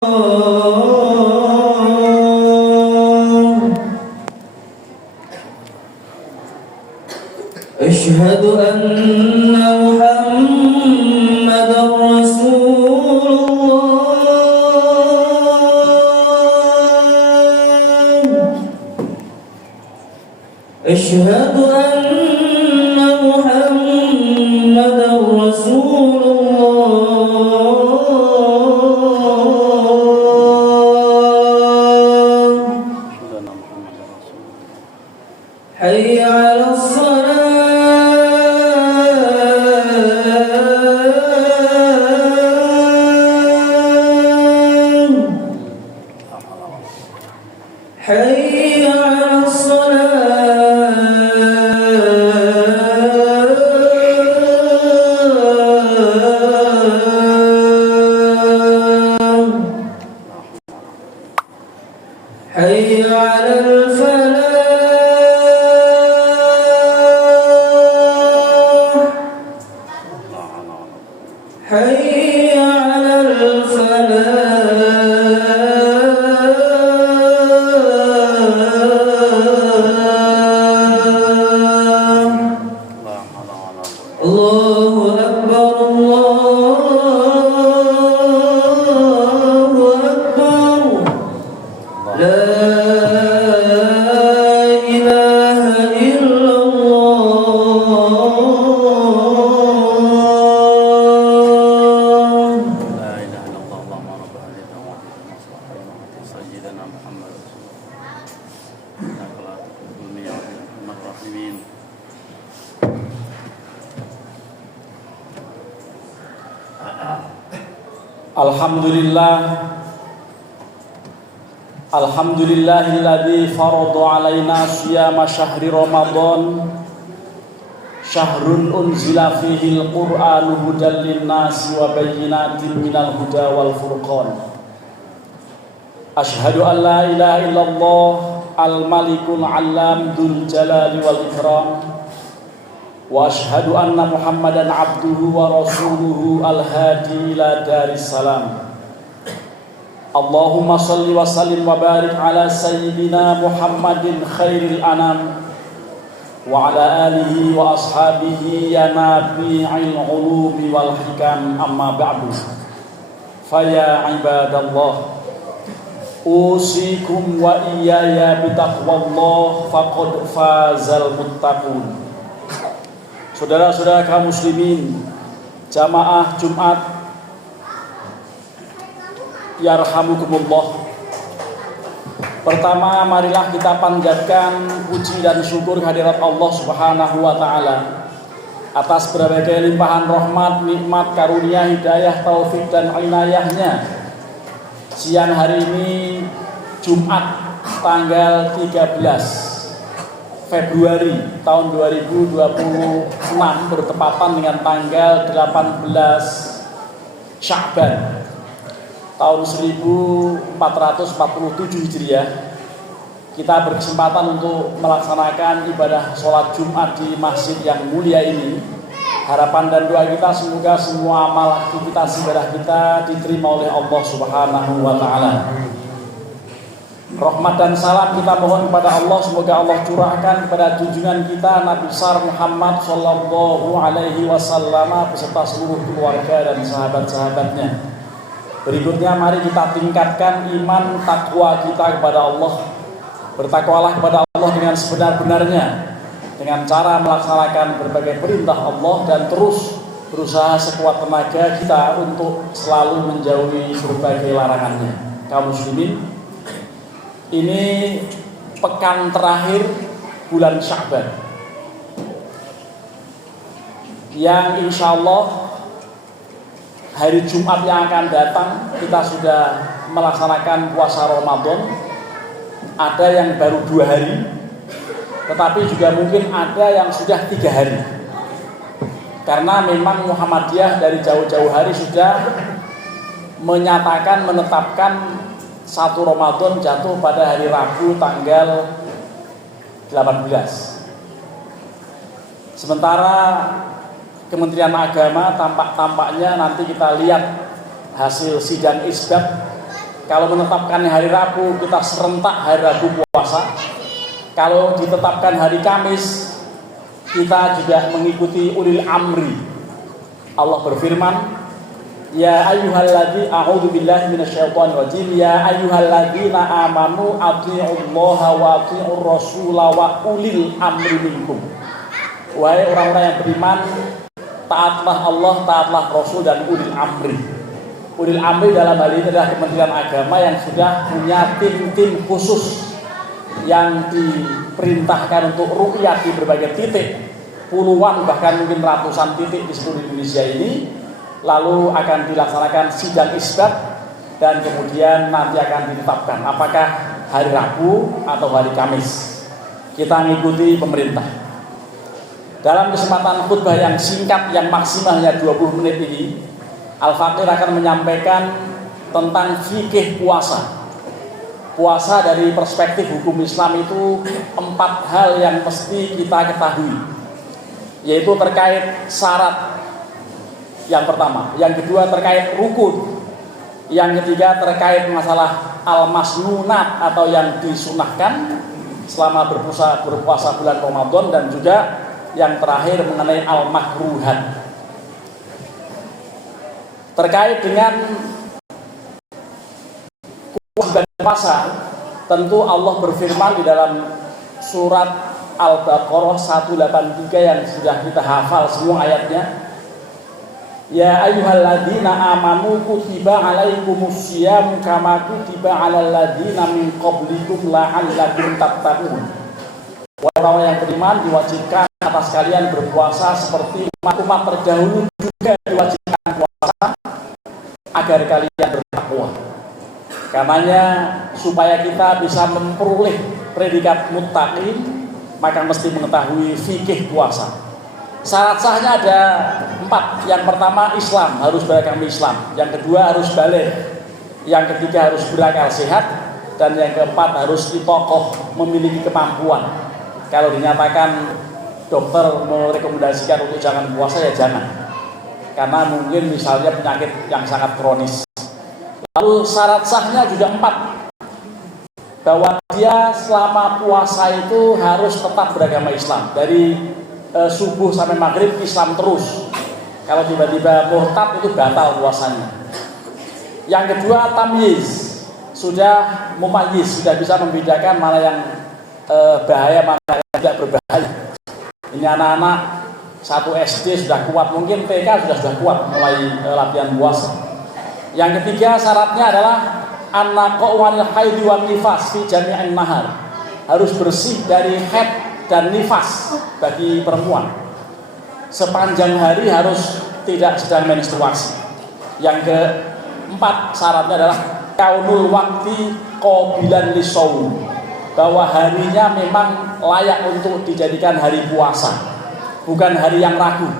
أشهد أن محمدًا رسول الله. أشهد أن محمدًا رسول الله. حي على الصلاة. حي على الصلاة. حي على الفلاح. حي على الله أكبر الله أكبر لا إله إلا الله. لا إله إلا الله اللهم رب هذه الدعوات والمصلحة سيدنا محمد رسول الله إنك لا تخلف الميعاد من الراحمين. Alhamdulillahilladzi farada alaina siyama syahri Ramadan syahrun unzila fihil qur'anu hudan linnasi wa bayyinatin minal huda wal furqan. Asyhadu an la ilaha illallah al-malikul allam dzul jalali wal ikram wa asyhadu anna Muhammadan abduhu wa rasuluhu al-hadi ila daris salam. Allahumma salli wa sallim wa barik ala sayyidina Muhammadin khairil anam wa ala alihi wa ashabihi ya nabi'il ulumi wal hikam, amma ba'du. Faya ibadallah, usikum wa iyaya bitaqwallah faqad fazal muttaqun. Saudara-saudara kaum muslimin, jamaah Jumat yarhamukumullah. Pertama, marilah kita panjatkan puji dan syukur kehadirat Allah Subhanahu wa taala atas berbagai limpahan rahmat, nikmat, karunia, hidayah, taufik dan inayahnya. Siang hari ini Jumat tanggal 13 Februari tahun 2026 bertepatan dengan tanggal 18 Sya'ban tahun 1447 Hijriah. Kita berkesempatan untuk melaksanakan ibadah sholat Jumat di masjid yang mulia ini. Harapan dan doa kita semoga semua amal aktivitas ibadah kita diterima oleh Allah Subhanahu wa taala. Rahmat dan salam kita mohon kepada Allah, semoga Allah curahkan kepada junjungan kita Nabi besar Muhammad sallallahu alaihi wasallam beserta seluruh keluarga dan sahabat-sahabatnya. Berikutnya mari kita tingkatkan iman takwa kita kepada Allah. Bertakwalah kepada Allah dengan sebenar-benarnya, dengan cara melaksanakan berbagai perintah Allah dan terus berusaha sekuat tenaga kita untuk selalu menjauhi berbagai larangannya. Kaum muslimin, ini pekan terakhir bulan Sya'ban yang insya Allah hari Jumat yang akan datang kita sudah melaksanakan puasa Ramadan. Ada yang baru 2 hari, tetapi juga mungkin ada yang sudah 3 hari. Karena memang Muhammadiyah dari jauh-jauh hari sudah menetapkan 1 Ramadan jatuh pada hari Rabu tanggal 18. Sementara Kementerian Agama tampaknya nanti kita lihat hasil sidang isbat Kalau menetapkan hari Rabu, kita serentak hari Rabu puasa. Kalau ditetapkan hari Kamis, kita juga mengikuti ulil amri. Allah berfirman, ya ayyuhalladzi a'udzu billahi minasyaitonir rajim, ya ayyuhalladzina amanu athi'ullaha wa athi'ur rasula wa ulil amri minkum. Wahai orang-orang yang beriman, taatlah Allah, taatlah Rasul dan ulil amri. Ulil amri dalam hal ini adalah Kementerian Agama yang sudah punya tim-tim khusus yang diperintahkan untuk ruqyah di berbagai titik, puluhan bahkan mungkin ratusan titik di seluruh Indonesia ini. Lalu akan dilaksanakan sidang isbat dan kemudian nanti akan ditetapkan apakah hari Rabu atau hari Kamis. Kita mengikuti pemerintah. Dalam kesempatan khutbah yang singkat yang maksimalnya 20 menit ini, Al-Faqih akan menyampaikan tentang fikih puasa. Puasa dari perspektif hukum Islam itu 4 hal yang mesti kita ketahui, yaitu terkait syarat yang pertama, yang kedua terkait rukun, yang ketiga terkait masalah al-masnunat atau yang disunahkan selama berpuasa bulan Ramadan, dan juga yang terakhir mengenai al-makruhat. Terkait dengan kewajiban puasa, tentu Allah berfirman di dalam surat Al-Baqarah 183 yang sudah kita hafal semua ayatnya. Ya ayyuhalladzina amanu kutiba alaikumusyiyamu kama kutiba alal ladzina min qablikum la'allakum tattaqun. Orang-orang yang beriman diwajibkan atas kalian berpuasa seperti umat-umat terdahulu juga diwajibkan puasa agar kalian bertakwa. Karenanya supaya kita bisa memperoleh predikat muttaqin, maka mesti mengetahui fikih puasa. Syarat sahnya ada 4. Yang pertama Islam, harus beragama Islam. Yang kedua harus baligh. Yang ketiga harus berakal sehat. Dan yang keempat harus itokoh, memiliki kemampuan. Kalau dinyatakan dokter merekomendasikan untuk jangan puasa, ya jangan. Karena mungkin misalnya penyakit yang sangat kronis. Lalu syarat sahnya juga 4. Bahwa dia selama puasa itu harus tetap beragama Islam. Dari subuh sampai maghrib Islam terus. Kalau tiba-tiba murtad itu batal puasanya. Yang kedua tamyiz, sudah mumayyiz, sudah bisa membedakan mana yang bahaya, mana yang tidak berbahaya. Ini anak-anak 1 SD sudah kuat, mungkin TK sudah kuat mulai latihan puasa. Yang ketiga syaratnya adalah an-naqa'u haidhi wan nifas fi jami'in nahar. Harus bersih dari haid dan nifas bagi perempuan. Sepanjang hari harus tidak sedang menstruasi. Yang keempat syaratnya adalah kaunul waqti qabilan lisawm, bahwa harinya memang layak untuk dijadikan hari puasa, bukan hari yang ragu.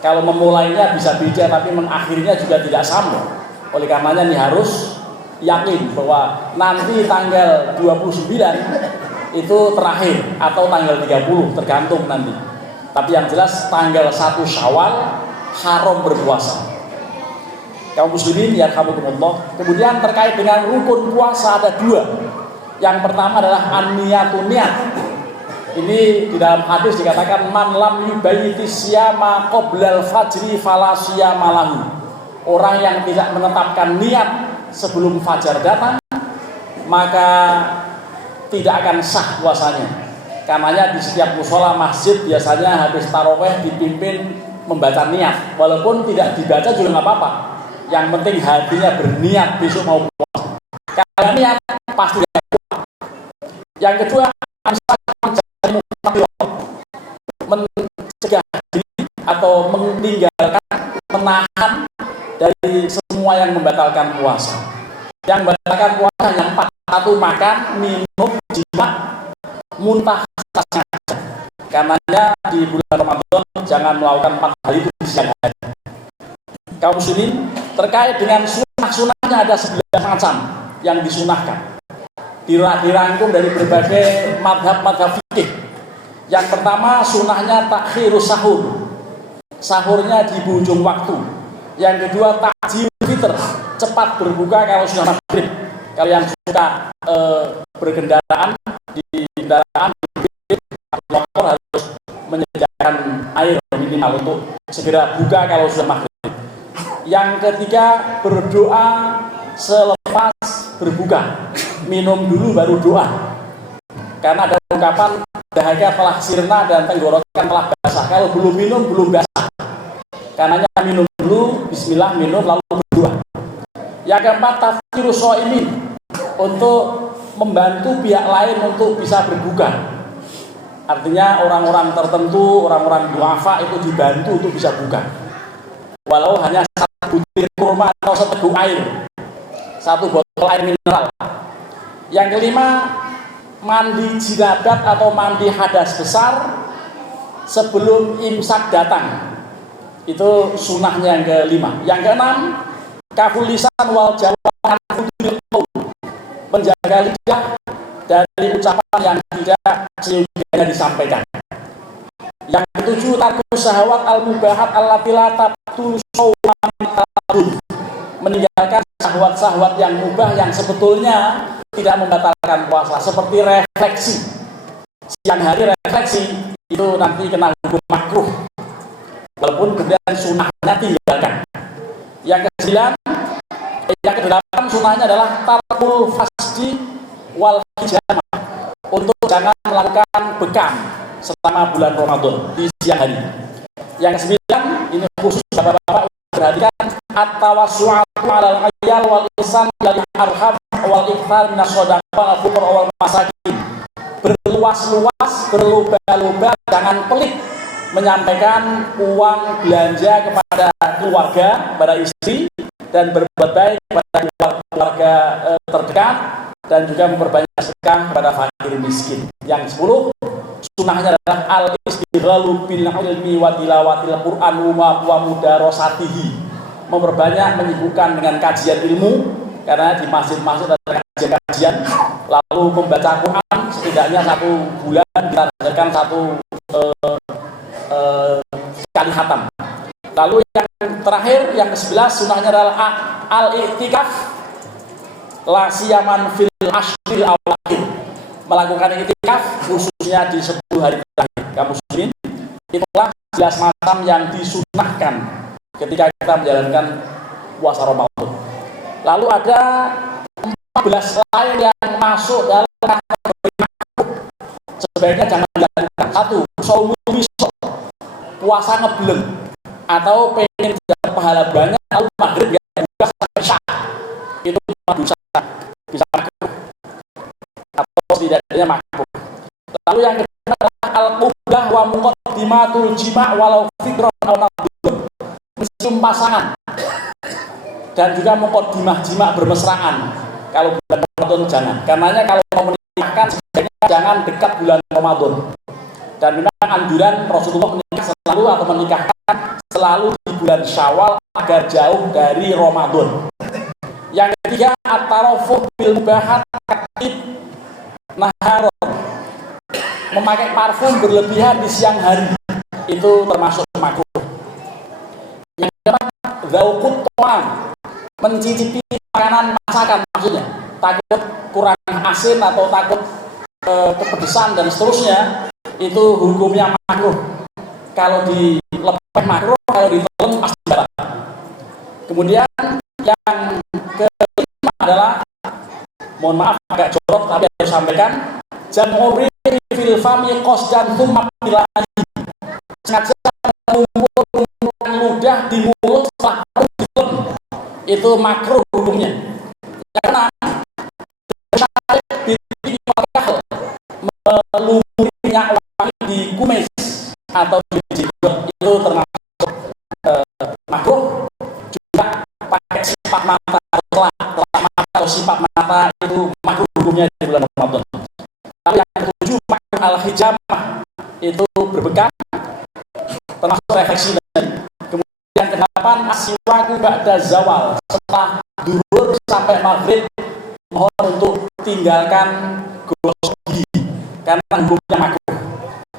Kalau memulainya bisa beda, tapi mengakhirinya juga tidak sama. Oleh karenanya ini harus yakin bahwa nanti tanggal 29 itu terakhir atau tanggal 30 tergantung nanti. Tapi yang jelas tanggal 1 Syawal haram berpuasa. Kaum muslimin yarhamukumullah. Kemudian terkait dengan rukun puasa ada 2. Yang pertama adalah an-niyatun, niat. Ini di dalam hadis dikatakan man lam yubayyiti siyama qoblal fajri fala siyama lahu. Orang yang tidak menetapkan niat sebelum fajar datang, maka tidak akan sah puasanya. Karenanya di setiap mushola masjid biasanya habis taraweh dipimpin membaca niat. Walaupun tidak dibaca juga nggak apa-apa. Yang penting hatinya berniat besok mau puasa. Kalau niat pasti kuat. Yang kedua, mencegah diri atau meninggalkan, menahan dari semua yang membatalkan puasa. Yang membatalkan puasa yang 4. 1. Makan, minum, jima, muntah. Karenanya di bulan Ramadan jangan melakukan 4 hal itu di siang hari. Kaum muslimin, terkait dengan sunah-sunahnya ada 9 macam yang disunahkan. Dirangkum dari berbagai madhab-madhab fikih. Yang pertama sunahnya takhirus sahur, sahurnya di ujung waktu. Yang kedua takjil fitr, cepat berbuka kalau sudah maghrib. Kalau yang suka berkendaraan di kendaraan motor harus menyediakan air minimal untuk segera buka kalau sudah maghrib. Yang ketiga, berdoa selepas berbuka. Minum dulu baru doa. Karena ada ungkapan dahaga telah sirna dan tenggorokan telah basah. Kalau belum minum belum basah. Karenanya minum dulu, bismillah minum lalu berdoa. Yang keempat, tafsirus shaimin, untuk membantu pihak lain untuk bisa berbuka. Artinya orang-orang tertentu, orang-orang duafa itu dibantu untuk bisa buka. Walau hanya satu butir kurma atau seteguk air, satu botol air mineral. Yang kelima, mandi jinabat atau mandi hadas besar sebelum imsak datang. Itu sunnahnya yang kelima. Yang keenam, kaful lisan wal jawaban futul qaul, menjaga lidah dari ucapan yang tidak seyogianya disampaikan. Yang ketujuh, tarkus syahwat al mubahat allati la tabtul shauman, meninggalkan syahwat-syahwat yang mubah yang sebetulnya tidak membatalkan puasa, seperti refleksi. Siang hari refleksi itu nanti kena hukum makruh, walaupun kemudian sunnahnya tinggalkan. Yang kedelapan sunnahnya adalah tarkul fasdi wal hijamah, untuk jangan melakukan bekam selama bulan Ramadan di siang hari. Yang kesembilan, ini khusus bapak-bapak perhatikan, at-tawassu'atu 'alal 'ayyal wal ihsan lil arham wal ikthar minas shadaqah wal fuqara wal masakin. Berluas-luas, berlomba-lomba, jangan pelit menyampaikan uang belanja kepada keluarga, kepada istri, dan berbuat baik kepada keluarga terdekat, dan juga memperbanyak sedekah kepada fakir miskin. Yang 10, sunnahnya adalah al-istighlalu bil ilmi wa tilawatil Qur'an wa mudarasatihi, memperbanyak menyibukkan dengan kajian ilmu, karena di masjid-masjid ada kajian-kajian, lalu membaca Quran setidaknya 1 bulan ditargetkan 1 sekali khatam. Lalu yang terakhir, yang ke-11, sunnahnya adalah al-i'tikaf la siyaman fil ashril awakhir, melakukan i'tikaf khususnya di 10 hari terakhir. Kaum muslimin, itulah 11 macam yang disunnahkan ketika kita menjalankan puasa Ramadan. Lalu ada 14 lain yang masuk dalam kategori makruh, sebaiknya jangan dilakukan. 1, shaumul wisol, puasa ngebleng atau pengen dapat pahala banyak lalu maghrib gak buka sampai isya, itu bisa makruh atau setidaknya makruh. Lalu yang kedua adalah al-qublah wa muqaddimatul jima' walau fikron aw nabdun, mencium pasangan dan juga muqaddimah jima' bermesraan. Kalau bulan Ramadan jangan, karenanya kalau mau menikahkan sebaiknya jangan dekat bulan Ramadan. Dan memang anjuran Rasulullah menikahkan selalu di bulan Syawal agar jauh dari Ramadan. Yang ketiga, at-tarafuh bil mubahat katib naharon, memakai parfum berlebihan di siang hari, itu termasuk makruh. Yang keempat, dzauqut ta'am, mencicipi makanan masakan, maksudnya takut kurang asin atau takut kepedesan dan seterusnya, itu hukumnya makruh. Kalau dilepeh makruh, kalau ditelan pasti batal. Kemudian yang kelima adalah, mohon maaf agak jorok tapi harus sampaikan, jam'uri fil fami qasdan tsumma bilahi, sengaja mengumpulkan ludah di mulut setelah ditelan, itu makruh hukumnya. Karena melumuri minyak wangi di kumis atau di jenggot, itu termasuk makruh. Juga pakai sipak mata atau atau sipak mata, itu makruh hukumnya di bulan Ramadan. Lalu yang ketujuh, makruh al-hijamah, itu berbekam, termasuk refleksi. Kemudian yang kedelapan, asyiwaku ba'da zawal, setelah duhur sampai maghrib, mohon untuk tinggalkan gosok gigi karena hukumnya makruh.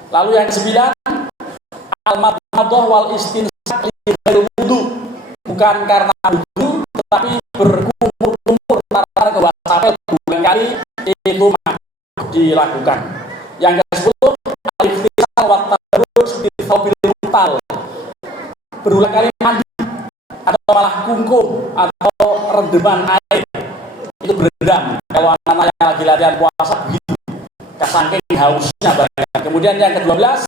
Lalu yang kesembilan, al-madmadah wal istinsak li ghairi wudu, bukan karena wudu tetapi berkumur-kumur antara ke bawah sampai dilakukan. Yang ke-10, al-ikhtisal wa tabarruz bi thawbil mutal. Berulang kali mandi atau malah kungkum atau rendeman air itu berendam. Kalau anak-anak yang lagi latihan puasa begitu, saking hausnya banget. Kemudian yang ke-12,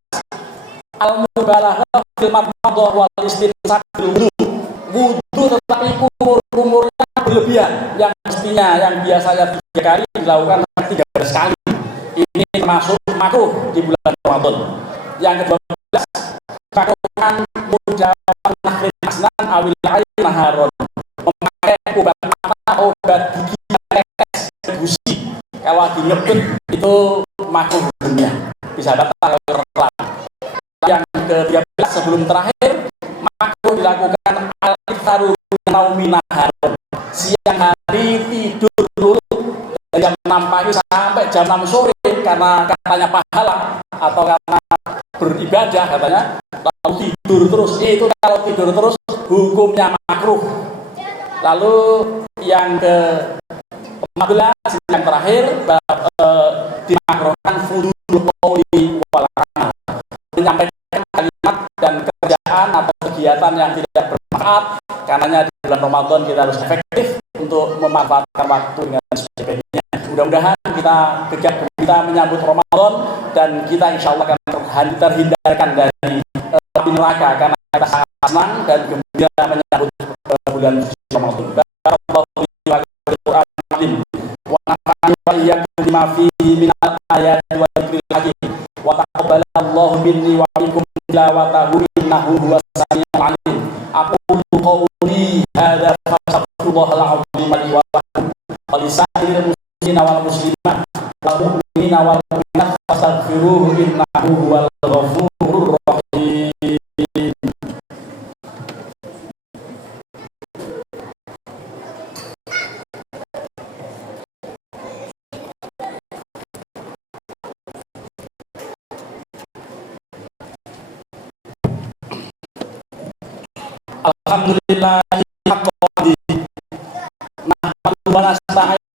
al-mubalaghah fil madmadah wal istinsaq bil wudu. Wudu tetapi kumur-kumurnya berlebihan. Yang mestinya yang biasanya 3 kali dilakukan 13 kali. Ini termasuk makruh di bulan Ramadan. Yang ke-12, melakukan mudawan nakhrin asnan awil ain naharon. Memakai obat mata, obat gigi, tetes, gusi. Kalau lagi ngebut itu makruh dunia. Bisa batal kalau tertelan. Yang ke-13 sebelum terakhir, makruh dilakukan al-iktharu naumi naharon. Siang hari tidur dulu dari jam 6 pagi sampai jam 6 sore karena katanya pahala atau karena beribadah katanya, lalu tidur terus. Itu kalau tidur terus hukumnya makruh. Lalu yang ke-14 yang terakhir, dimakruhkan fudul qauli wal amal, menyampaikan kalimat dan kerjaan atau kegiatan yang tidak bermanfaat. Karenanya di bulan Ramadan kita harus efektif untuk memanfaatkan waktu dengan sebagainya. Mudah-mudahan kita gegap gempita menyambut Ramadan dan kita insya Allah akan terhindarkan dari api neraka karena kita sangat senang dan gembira menyambut bulan Ramadan. Barakallahu fiikum wa Qur'an alim wa nafa'ani wa iyyakum bima fihi minal ayati wa dzikril hakim wa taqabbalallahu minni wa minkum tilawatahu innahu huwas samiul alim. Aqulu qawli hadza fastaghfirullahal azim li wa lakum wa lisa'iril muslimina wal muslimat wal mu'minina wal mu'minat fastaghfiruhu innahu huwal ghafurur rahim. Alhamdulillah